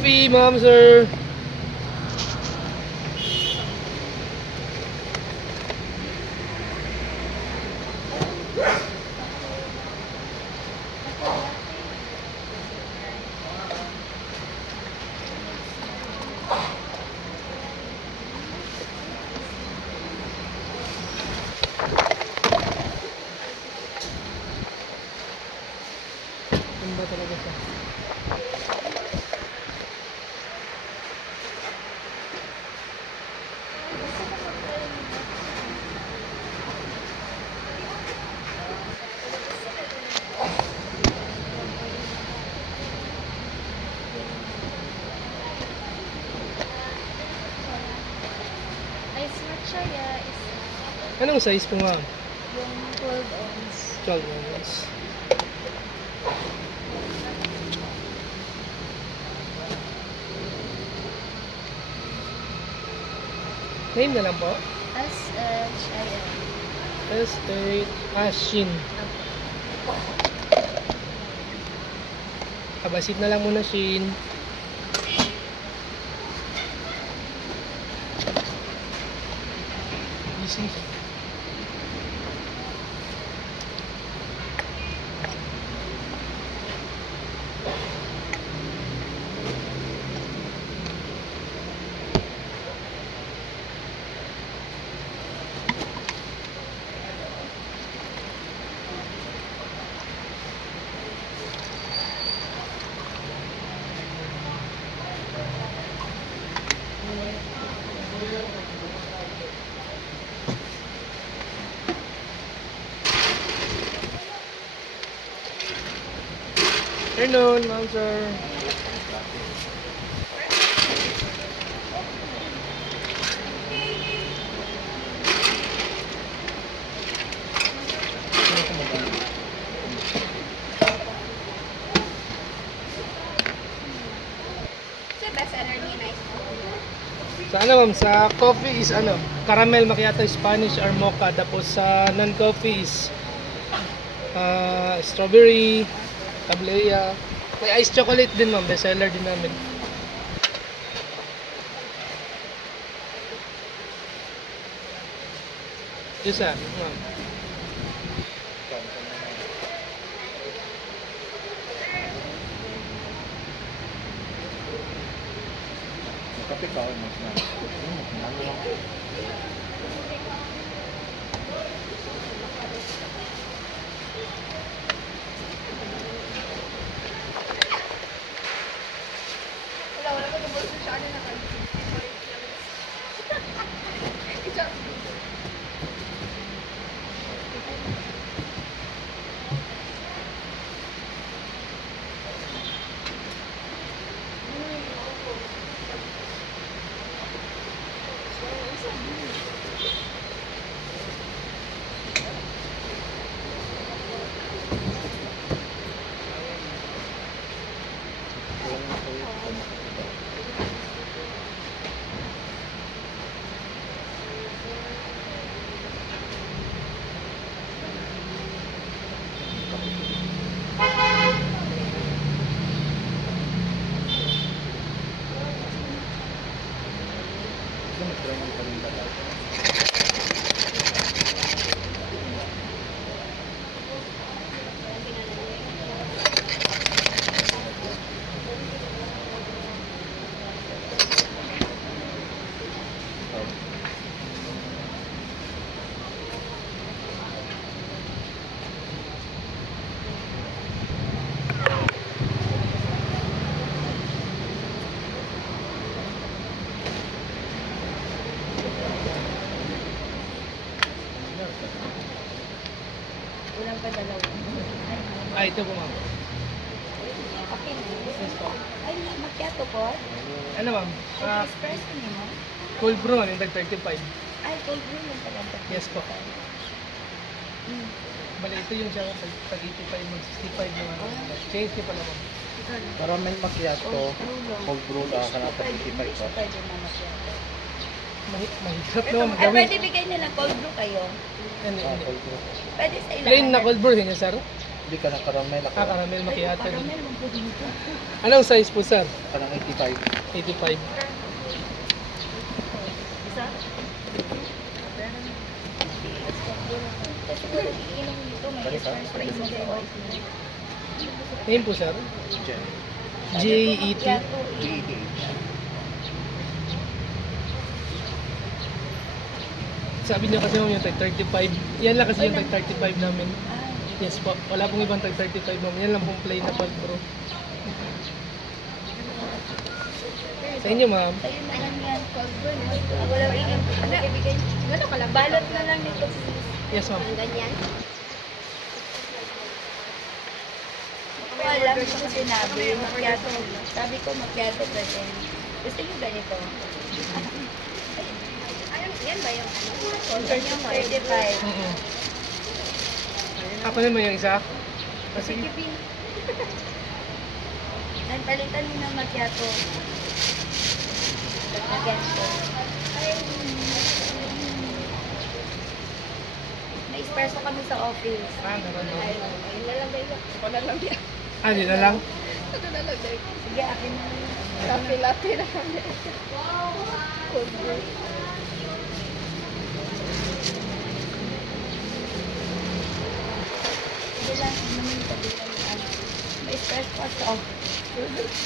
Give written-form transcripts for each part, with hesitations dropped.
coffee, ma'am, sir. Ano ba talaga siya? Ice matcha, yeah, is Anong size ko nga? yung 12 ounce. 12 ounce. Name na lang po. S-H-I-N. S8 Ashin. Kabasit na lang muna, Shin. Easy. Afternoon, ma'am, sir. So, best seller ni nice. Sa ano, ma'am? Sa coffee is ano? Caramel macchiato, Spanish or mocha. Tapos sa non-coffee is strawberry, tablea. May ice chocolate din, ma'am. Best seller din namin. Isa, ma'am. Kape ka mas na. Ano lang. Wala ko tungkol sa siya na Ulang pa dalawa. Ito po, ma'am. Okay na. Yes po. Ay, macchiato po. Ano, ma'am? Espresso niyo mo? Cold brew, yung tag 35. Ay, cold brew yung talaga. Yes po. Mm. Bali, ito yung siya tag 85, mag 65 yung change niyo pala, ma'am. Caramel macchiato, cold brew ka na pa 55 ka. Pwede na macchiato. Mahirap Ito, naman eh, gawin. pwede bigay nila cold brew kayo. Ano, Cold brew. Pwede sa ilan. plain na cold brew, yun, sir? Hindi ka na caramel ako. Caramel macchiato. Caramel lang po dito. Anong size po, sir? Parang 85. 85. Isa? Kasi kung iinom dito, may Balik ka. espresso sa oil. Name po, sir? Jen. J-E-T. GED. Sabi niyo kasi yung tag 35. Yan lang kasi yung tag 35 namin. Yes po. Wala pong ibang tag 35 namin. Yan lang pong plain na cold brew. Sa inyo, ma'am. Sa'yo na lang yan, cold brew. Wala rin yung ibigay. Ano ka lang? Balot na lang nito. Yes, ma'am. Ganyan. Alam ko kung sinabi, macchiato. Sabi ko macchiato ba din? Gusto niyo ganito? Yan ba yung ano? Yan yung 35. Mm-mm. Ako naman yung isa. Kasi, Sige, Pin. Then, palitan mo ng macchiato. Lagyan ko. May espresso kami sa office. naman, ma'am. Ayun na lang ba yun? Ako na lang yan. Di na lang. Ito na lang din. Sige, akin na lang. Cafe latte na kami. Cold brew. Sige lang, naman yung tabihan ng ano. May espresso pa sa office.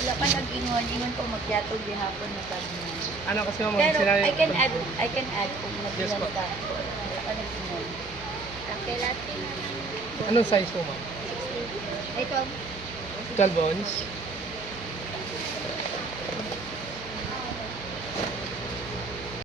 Wala pa nag-ingon. Ingon ko macchiato gihapon na sabi niya. Ano kasi, ma'am? Pero sinabi- I can add kung Yes, nag-ingon po. ka. Wala pa nag-ingon. Cafe latte na lang. Anong size po, ma'am? Ito, 12 ounce.